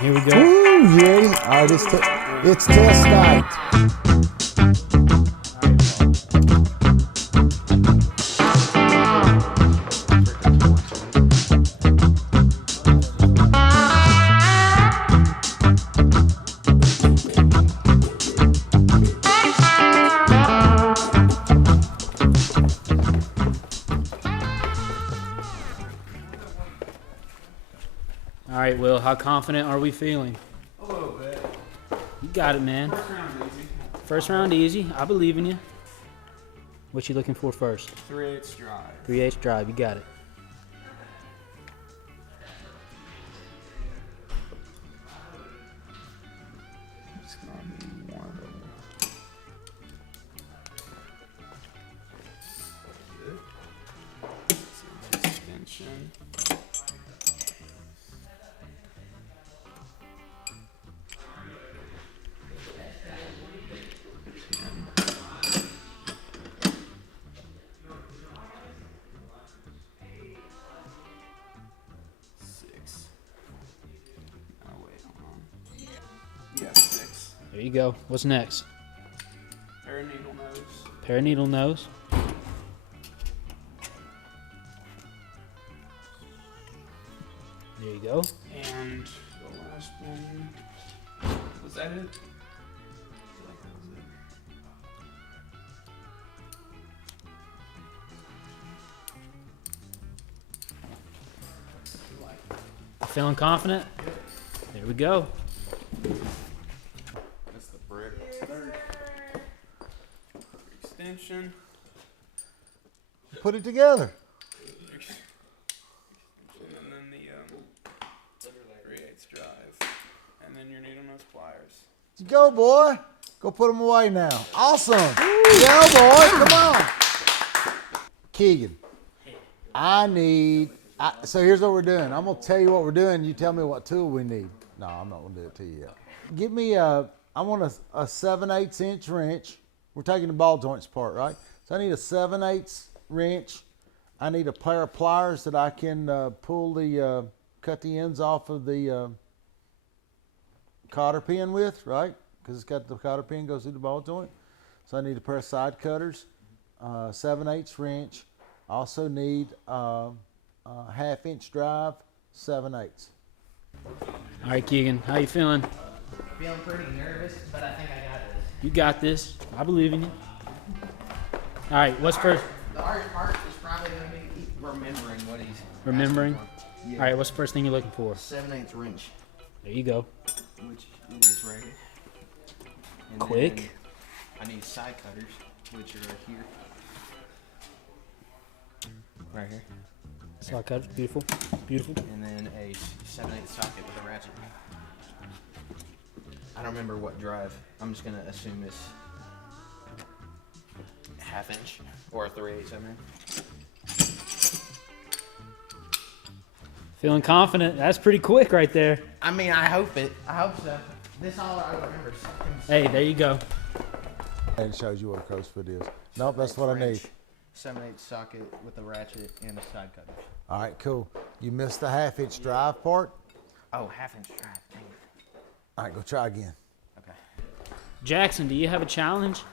Here we go. Woo, you ready? All right, it's test night. All right, Will, how confident are we feeling? A little bit. You got it, man. First round easy. First round easy. I believe in you. What you looking for first? 3/8 drive. 3/8 drive. You got it. It's gonna be one of them. Extension. Six. Oh wait, hold on. Yeah, 6. There you go. What's next? Pair of needle nose. Pair of needle nose. There you go. And the last one. Was that it? I feel like that was it. Feeling confident? There we go. That's the brick. Extension. Put it together. And then the 3/8 drive. And then your needle nose pliers. Let's go, boy. Go put them away now. Awesome. Yeah, boy. Come on. Keegan, so here's what we're doing. I'm going to tell you what we're doing. You tell me what tool we need. No, I'm not going to do it to you yet. Give me I want a 7/8 inch wrench. We're taking the ball joints apart, right? So I need a 7/8 wrench. I need a pair of pliers that I can cut the ends off of the cotter pin with, right? Because it's got the cotter pin goes through the ball joint. So I need a pair of side cutters, 7/8 wrench. I also need a 1/2 inch drive, 7/8. All right, Keegan, how you feeling? Feeling pretty nervous, but I think I got this. You got this. I believe in you. All right, what's first? The hardest part is probably going to be remembering what he's Remembering? asking for. All right, what's the first thing you're looking for? 7/8 wrench, There you go. which is right here. And Quick. then I need side cutters, which are right here. Right here. Slot cutters, beautiful, beautiful. And then a 7/8 socket with a ratchet. I don't remember what drive. I'm just going to assume it's 1/2 inch or a 3/8 7/8. Feeling confident. That's pretty quick right there. I mean, I hope it. I hope so. This all I remember. Hey, there you go. And it shows you what a crow's foot is. Nope, that's what I need. 7/8 socket with a ratchet and a side cutter. All right, cool. You missed the 1/2 inch drive part. Oh, 1/2 inch drive. Dang it. All right, go try again. Okay. Jackson, do you have a challenge?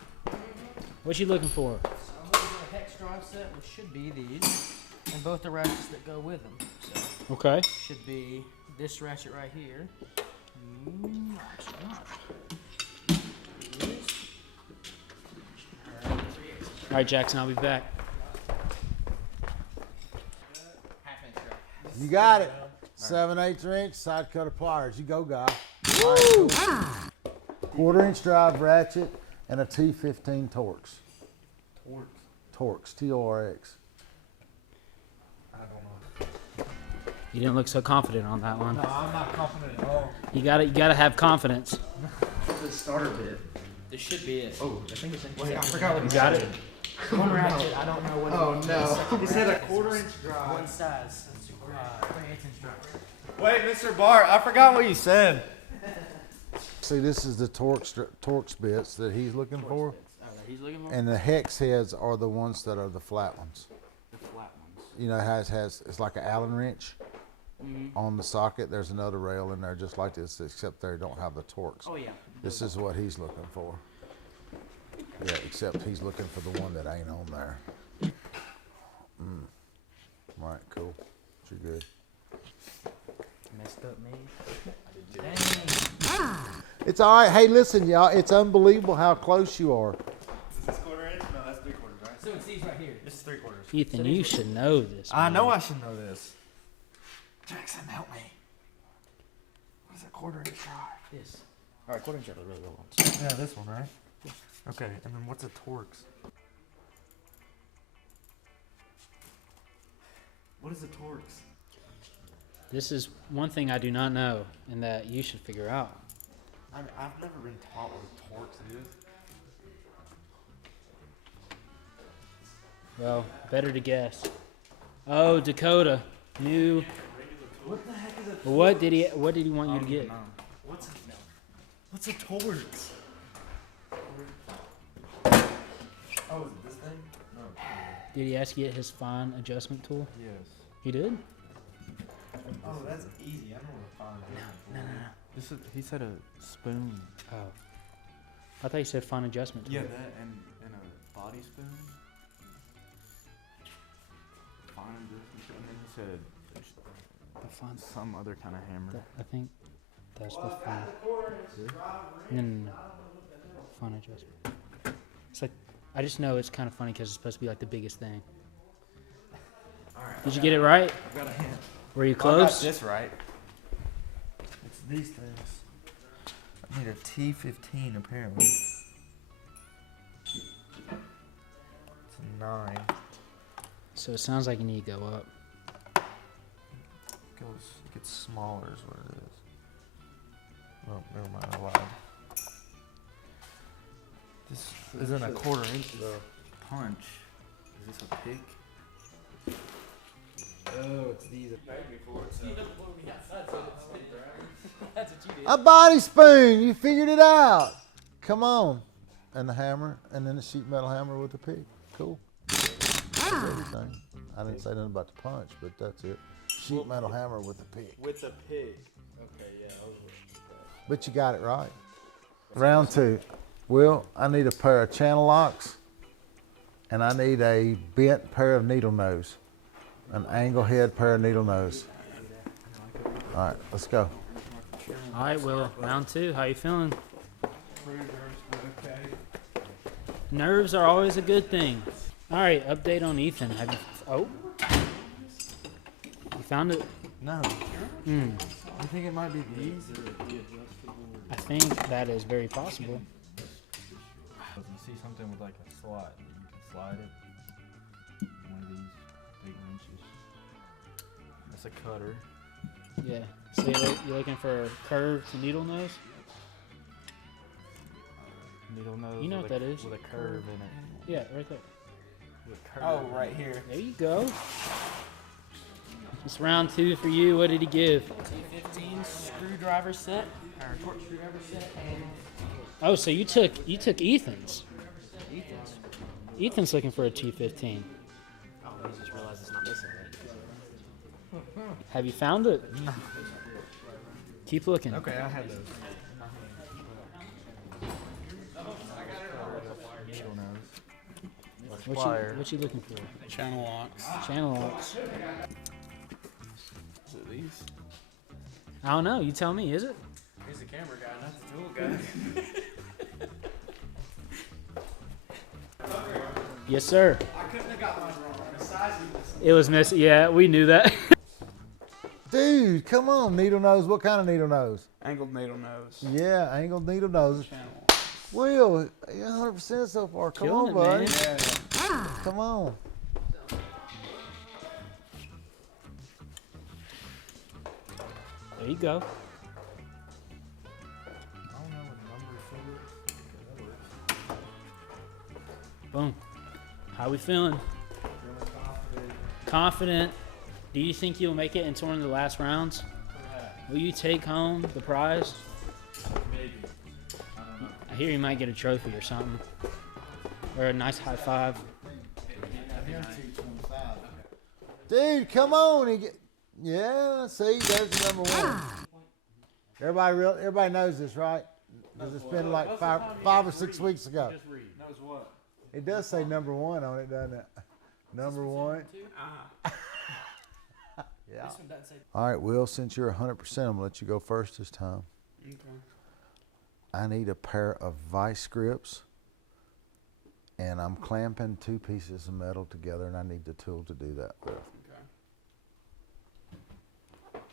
What you looking for? So I'm looking for a hex drive set, which should be these, and both the ratchets that go with them. So Okay. should be this ratchet right here. Actually not. This. All right, Jackson, I'll be back. 1/2 inch drive. You got it. 7/8 wrench, side cutter pliers. You go, guy. All right, cool. 1/4 inch drive ratchet and a T15 Torx. Torx, T-O-R-X. You didn't look so confident on that one. No, I'm not confident at all. You gotta have confidence. The starter bit. This should be it. Oh, I think it's in. Wait, I forgot what You got it? One ratchet. I don't know what. Oh no. He said a 1/4 inch drive. One size. 3/8 inch drive. Wait, Mr. Bart, I forgot what you said. See, this is the Torx bits that he's looking for. He's looking for And the hex heads are the ones that are the flat ones. the flat ones. You know, it's like an Allen wrench. on the socket, there's another rail in there just like this, except they don't have the Torx. Oh yeah. This is what he's looking for. Yeah, except he's looking for the one that ain't on there. All right, cool. You're good. Messed up me. Dang. It's all right. Hey, listen, y'all. It's unbelievable how close you are. Is this 1/4 inch? No, that's 3/4, right? So it's these right here. This is 3/4. Ethan, you should know this. I man. know I should know this. Jackson, help me. What is a 1/4 inch drive? This. Alright, 1/4 inch are the really good ones. Yeah, this one, right? Okay, and then what's a Torx? What is a Torx? This is one thing I do not know, and that you should figure out. I've never been taught what a Torx is. Well, better to guess. Oh, Dakota, new. What the heck is a What did he want you to get? What's a Torx? Oh, is it this thing? No. Did he ask you to get his fine adjustment tool? Yes. He did. Oh, that's easy. I know what a fine adjustment This is, he said a spoon. Oh, I thought you said fine adjustment tool. Yeah, that and a body spoon. Fine adjustment. And then he said The fine. some other kind of hammer. I think that's the fine. No. Fine adjustment. It's like I just know it's kind of funny because it's supposed to be like the biggest thing. Did you get it right? I got a hint. Were you I got close? this right. It's these things. I need a T15 apparently. It's a 9. So it sounds like you need to go up. It gets smaller is what it is. Oh, never mind, I lied. This isn't a 1/4 inch punch. Is this a pick? Oh, it's these. That's what you did. A body spoon. You figured it out. Come on. And the hammer, and then the sheet metal hammer with the pick. Cool. That's everything. I didn't say nothing about the punch, but that's it. Sheet metal hammer with the pick. With the pick. Okay, yeah. But you got it right. Round 2. Will, I need a pair of channel locks, and I need a bent pair of needle nose. An angle head pair of needle nose. All right, let's go. All right, Will. Round 2. How you feeling? Nerves are always a good thing. All right, update on Ethan. Have you? Oh, you found it. No. Hmm. You think it might be these? I think that is very possible. You see something with like a slot, you can slide it. One of these big wrenches. That's a cutter. Yeah. So you're looking for a curved needle nose? Needle nose. You know with what a- that is. With a curve in it. Yeah, right there. With a curve. Oh, right here. There you go. It's round 2 for you. What did he give? T15 screwdriver set, or torch screwdriver set, and Oh, so you took Ethan's. Ethan's. Ethan's looking for a T15. Oh, he just realized it's not missing, right? Have you found it? No. Keep looking. Okay, I have those. Needle nose. What you looking for? Channel locks. Channel locks. Is it these? I don't know. You tell me. Is it? He's the camera guy, not the tool guy. Yes, sir. I couldn't have got mine wrong. The size of this. It was missing. Yeah, we knew that. Dude, come on, needle nose. What kind of needle nose? Angled needle nose. Yeah, angled needle nose. Channel. Will, you're 100% so far. Come Killing on, it, buddy. man. Yeah. Come on. There you go. I don't know what number for it. Okay, that works. Boom. How we feeling? Confident. Do you think you'll make it into one of the last rounds? Will you take home the prize? Maybe. I hear you might get a trophy or something. Or a nice high five. Dude, come on. Yeah, see, there's the number one. Everybody knows this, right? Because it's been like five or 6 weeks ago. Knows what? It does say number one on it, doesn't it? Number one. Yeah. This one doesn't say. All right, Will, since you're 100%, I'm going to let you go first this time. Okay. I need a pair of vice grips, and I'm clamping 2 pieces of metal together, and I need the tool to do that with. Okay.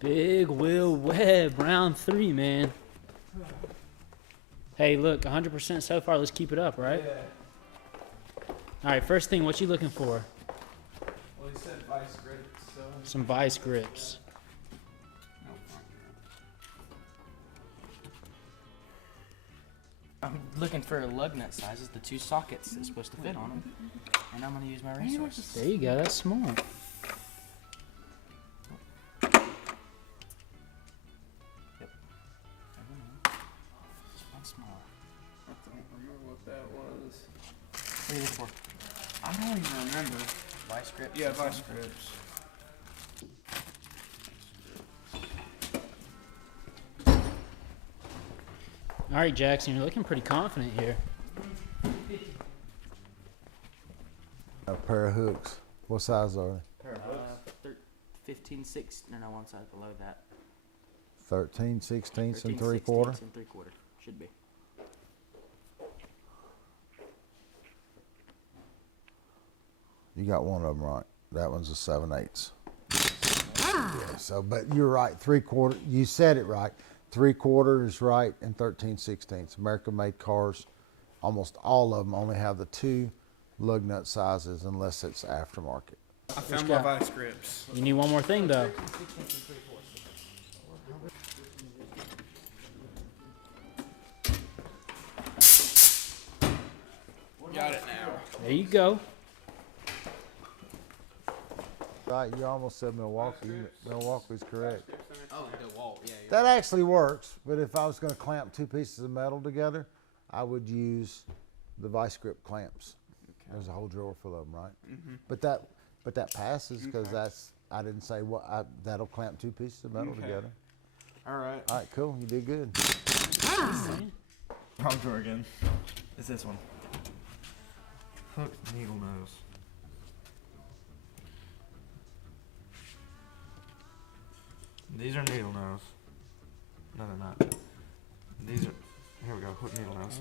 Big Will Webb, round 3, man. Hey, look, 100% so far. Let's keep it up, right? Yeah. All right, first thing, what you looking for? Well, he said vice grips, so. Some vice grips. I'm looking for lug nut sizes, the 2 sockets that's supposed to fit on them, and I'm gonna use my resources. There you go. That's smart. One smaller. I don't remember what that was. What are you looking for? I don't even remember. Vice grips. Yeah, or vice something? grips. All right, Jackson, you're looking pretty confident here. A pair of hooks. What size are they? Pair of hooks. 15, 6, no, one size below that. 13, 16 13, and 3/4. 16 and 3/4, should be. You got one of them right. That one's a 7/8. Yeah, so, but you're right. 3/4. You said it right. 3/4 is right, and 13 16ths. American-made cars, almost all of them only have the 2 lug nut sizes, unless it's aftermarket. I found my vice grips. You need one more thing, though. 16 and 3/4. Got it now. There you go. Right, you almost said Milwaukee. Milwaukee's correct. Oh, the wall, yeah. That actually works, but if I was going to clamp 2 pieces of metal together, I would use the vice grip clamps. Okay. There's a whole drawer full of them, right? Mm-hmm. But that passes because I didn't say that'll clamp 2 pieces of metal Okay. together. All right. All right, cool. You did good. Wrong drawer again. It's this one. Hook needle nose. These are needle nose. No, they're not. These are. Here we go. Hook needle nose.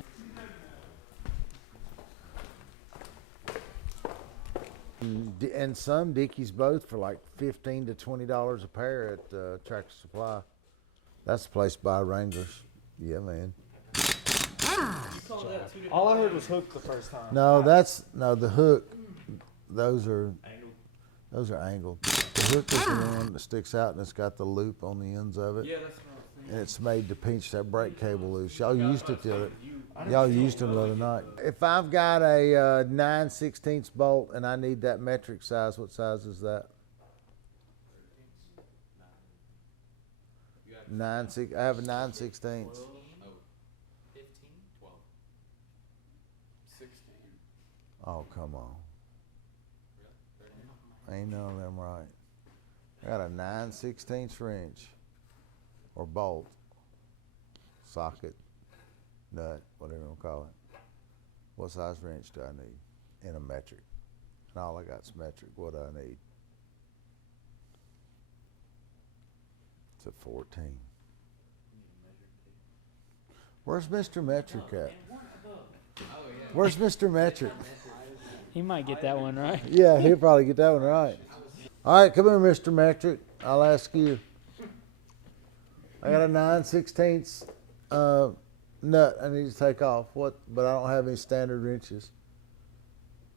And some Dickies both for like $15 to $20 a pair at Tractor Supply. That's the place to buy Wranglers. Yeah, man. All I heard was hook the first time. No, the hook. Those are angled. The hook is the one that sticks out and it's got the loop on the ends of it. Yeah, that's what I was thinking. And it's made to pinch that brake cable loose. Y'all used it the other night. If I've got a 9/16 bolt and I need that metric size, what size is that? 9/6. I have a 9/16. 15, 12. 16. Oh, come on. Ain't none of them right. I got a 9/16 wrench or bolt, socket, nut, whatever you want to call it. What size wrench do I need in a metric? And all I got's metric. What do I need? It's a 14. Where's Mr. Metric at? Where's Mr. Metric? He might get that one right. Yeah, he'll probably get that one right. All right, come here, Mr. Metric. I'll ask you. I got a 9/16 nut I need to take off. But I don't have any standard wrenches.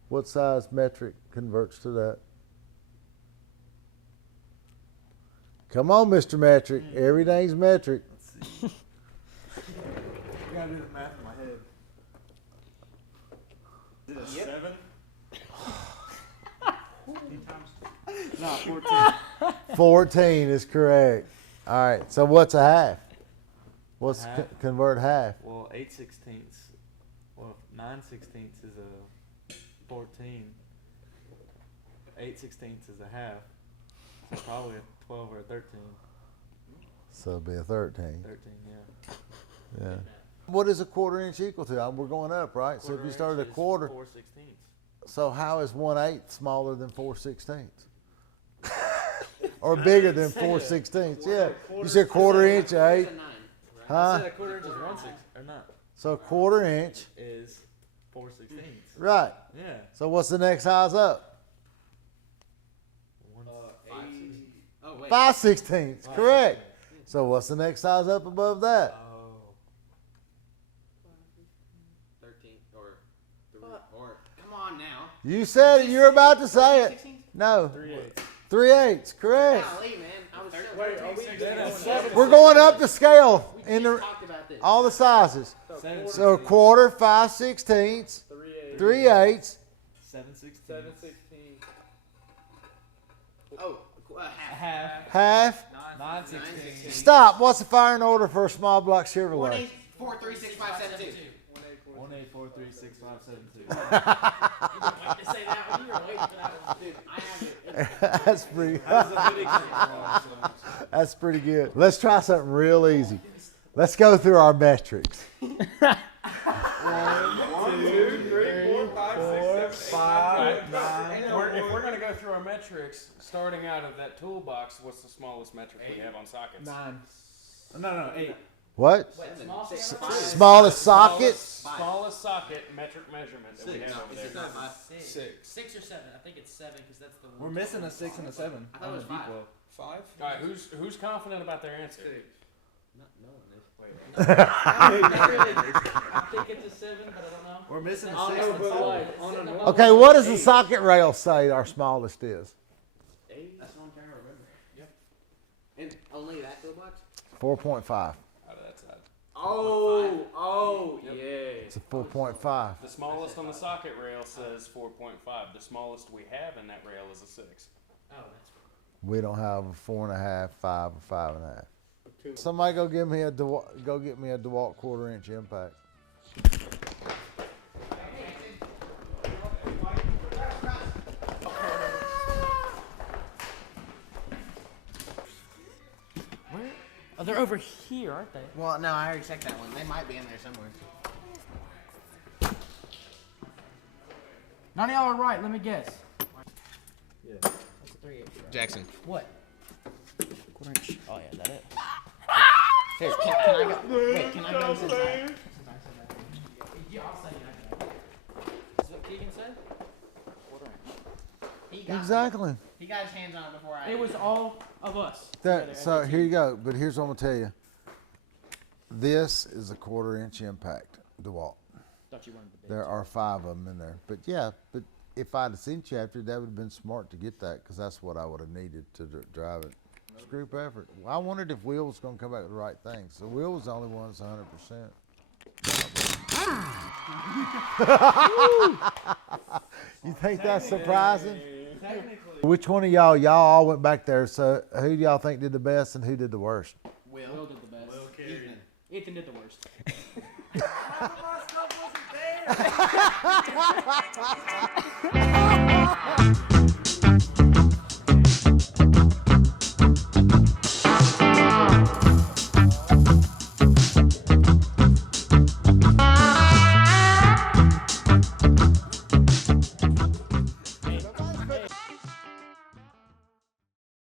What size metric converts to that? Come on, Mr. Metric. Everything's metric. I gotta do the math in my head. Is it a 7? No, 14. 14 is correct. All right, so what's a half? What's Half? convert half? Well, 8/16. Well, 9/16 is a 14. 8/16 is a half. So probably a 12 or a 13. So it'll be a 13. 13, yeah. Yeah. What is a quarter inch equal to? We're going up, right? So if you started a quarter, 4/16. so how is 1/8 smaller than 4/16? Or bigger than 4/16? Yeah. You said quarter inch, 8. It's a 9. I Huh? said a quarter inch is 1/6 or not. So a quarter inch. Is 4/16. Right. Yeah. So what's the next size up? 5/16. Correct. So what's the next size up above that? Oh. 13 or come on now. You said it. You're about to say it. 16? No. 3/8. 3/8. Correct. Golly, man. I was so Wait, are we We're going up the scale We in just the talked about this. all the sizes. 7/16. So a quarter, 5/16, 3/8. 7/16. 7/16. Oh, half. Half. 9/16. Stop. What's the firing order for a small block Chevrolet? 1-8-4-3-6-5-7-2. 1-8436572. To say that one, you were waiting for that one. Dude, I have it. That's pretty. How's the video come from? That's pretty good. Let's try something real easy. Let's go through our metrics. 1, 2, 3, 4, 5, 6, 7, 8, 9, 10. If we're going to go through our metrics, starting out of that toolbox, what's the smallest metric we have on sockets? 9. No, 8. What? Small Smallest socket? Smallest socket metric measurement that we have over there. 6 or 7. I think it's 7 because that's the one. We're missing a 6 and a 7 I thought on it the was deep 5. well. 5? All right, who's confident about their answer? No one is. I think it's a 7, but I don't know. We're missing a Oh, 6 no, and but 7. like, on a normal Okay, what does the socket rail say our smallest is? 8. That's what I'm trying to remember. Yep. And only that toolbox? 4.5. Out of that side. Oh, Yep. yeah. It's a 4.5. The smallest on the socket rail says 4.5. The smallest we have in that rail is a 6. Oh, that's We don't have a 4.5, 5, or 5.5. Somebody go get me a DeWalt quarter inch impact. Oh, they're over here, aren't they? Well, no, I already checked that one. They might be in there somewhere. None of y'all are right. Let me guess. Yeah. That's a 3/8. Jackson. What? Quarter inch. Oh yeah, that it. Here, can I go? Wait, can I go since I said that? Yeah, I'll say it. Is what Keegan said? Quarter inch. He got Exactly. it. He got his hands on it before I. It was all of us. So here you go. But here's what I'm gonna tell you. This is a quarter inch impact DeWalt. Thought you wanted the big. There are 5 of them in there. But yeah, but if I'd have seen you after, that would have been smart to get that because that's what I would have needed to drive it. It's group effort. Well, I wondered if Will was going to come back with the right thing. So Will was the only one that's 100%. You think that's surprising? Which one of y'all all went back there? So who do y'all think did the best and who did the worst? Will did the best. Ethan did the worst. My stuff wasn't there.